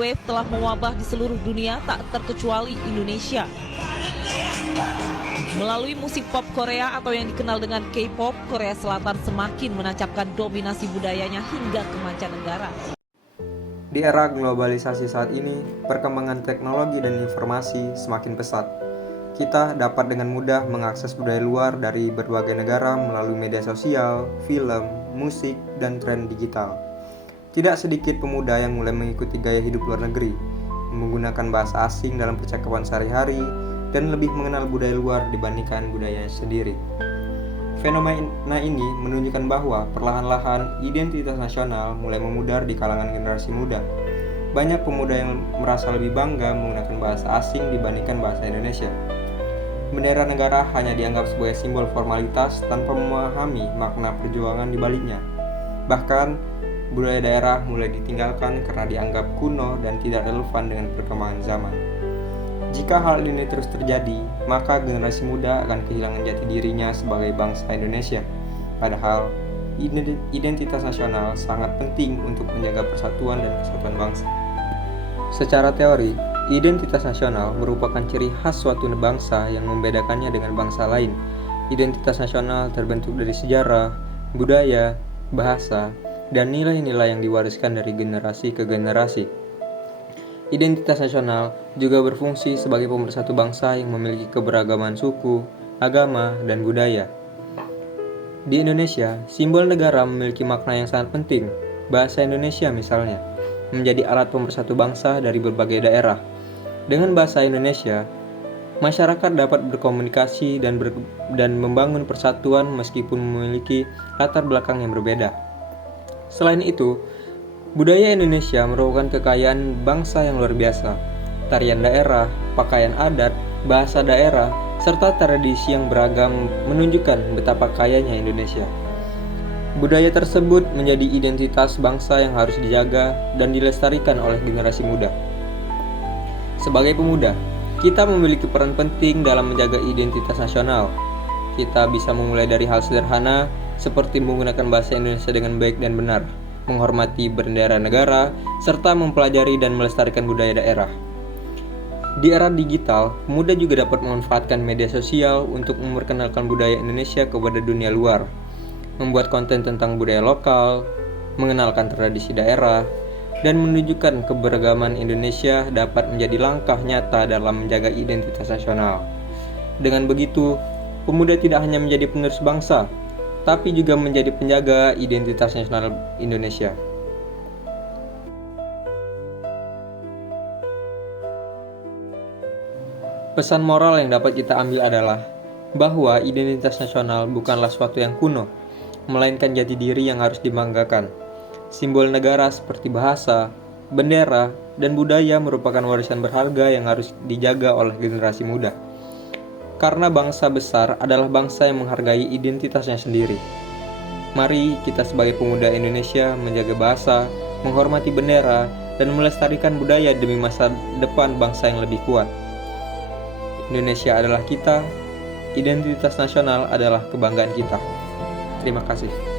wave telah mewabah di seluruh dunia, tak terkecuali Indonesia. Melalui musik pop Korea atau yang dikenal dengan K-pop, Korea Selatan semakin menancapkan dominasi budayanya hingga ke mancanegara. Di era globalisasi saat ini, perkembangan teknologi dan informasi semakin pesat. Kita dapat dengan mudah mengakses budaya luar dari berbagai negara melalui media sosial, film, musik, dan tren digital. Tidak sedikit pemuda yang mulai mengikuti gaya hidup luar negeri, menggunakan bahasa asing dalam percakapan sehari-hari, dan lebih mengenal budaya luar dibandingkan budayanya sendiri. Fenomena ini menunjukkan bahwa perlahan-lahan identitas nasional mulai memudar di kalangan generasi muda. Banyak pemuda yang merasa lebih bangga menggunakan bahasa asing dibandingkan bahasa Indonesia. Bendera negara hanya dianggap sebagai simbol formalitas tanpa memahami makna perjuangan di baliknya. Bahkan, budaya daerah mulai ditinggalkan karena dianggap kuno dan tidak relevan dengan perkembangan zaman. Jika hal ini terus terjadi, maka generasi muda akan kehilangan jati dirinya sebagai bangsa Indonesia. Padahal, identitas nasional sangat penting untuk menjaga persatuan dan kesatuan bangsa. Secara teori, identitas nasional merupakan ciri khas suatu bangsa yang membedakannya dengan bangsa lain. Identitas nasional terbentuk dari sejarah, budaya, bahasa, dan nilai-nilai yang diwariskan dari generasi ke generasi. Identitas nasional juga berfungsi sebagai pemersatu bangsa yang memiliki keberagaman suku, agama, dan budaya. Di Indonesia, simbol negara memiliki makna yang sangat penting. Bahasa Indonesia misalnya, menjadi alat pemersatu bangsa dari berbagai daerah. Dengan bahasa Indonesia, masyarakat dapat berkomunikasi dan membangun persatuan meskipun memiliki latar belakang yang berbeda. Selain itu, budaya Indonesia merupakan kekayaan bangsa yang luar biasa. Tarian daerah, pakaian adat, bahasa daerah, serta tradisi yang beragam menunjukkan betapa kayanya Indonesia. Budaya tersebut menjadi identitas bangsa yang harus dijaga dan dilestarikan oleh generasi muda. Sebagai pemuda, kita memiliki peran penting dalam menjaga identitas nasional. Kita bisa memulai dari hal sederhana seperti menggunakan bahasa Indonesia dengan baik dan benar, menghormati bendera negara, serta mempelajari dan melestarikan budaya daerah. Di era digital, pemuda juga dapat memanfaatkan media sosial untuk memperkenalkan budaya Indonesia kepada dunia luar, membuat konten tentang budaya lokal, mengenalkan tradisi daerah, dan menunjukkan keberagaman Indonesia dapat menjadi langkah nyata dalam menjaga identitas nasional. Dengan begitu, pemuda tidak hanya menjadi penerus bangsa, tapi juga menjadi penjaga identitas nasional Indonesia. Pesan moral yang dapat kita ambil adalah bahwa identitas nasional bukanlah suatu yang kuno, melainkan jati diri yang harus dibanggakan. Simbol negara seperti bahasa, bendera, dan budaya merupakan warisan berharga yang harus dijaga oleh generasi muda. Karena bangsa besar adalah bangsa yang menghargai identitasnya sendiri. Mari kita sebagai pemuda Indonesia menjaga bahasa, menghormati bendera, dan melestarikan budaya demi masa depan bangsa yang lebih kuat. Indonesia adalah kita, identitas nasional adalah kebanggaan kita. Terima kasih.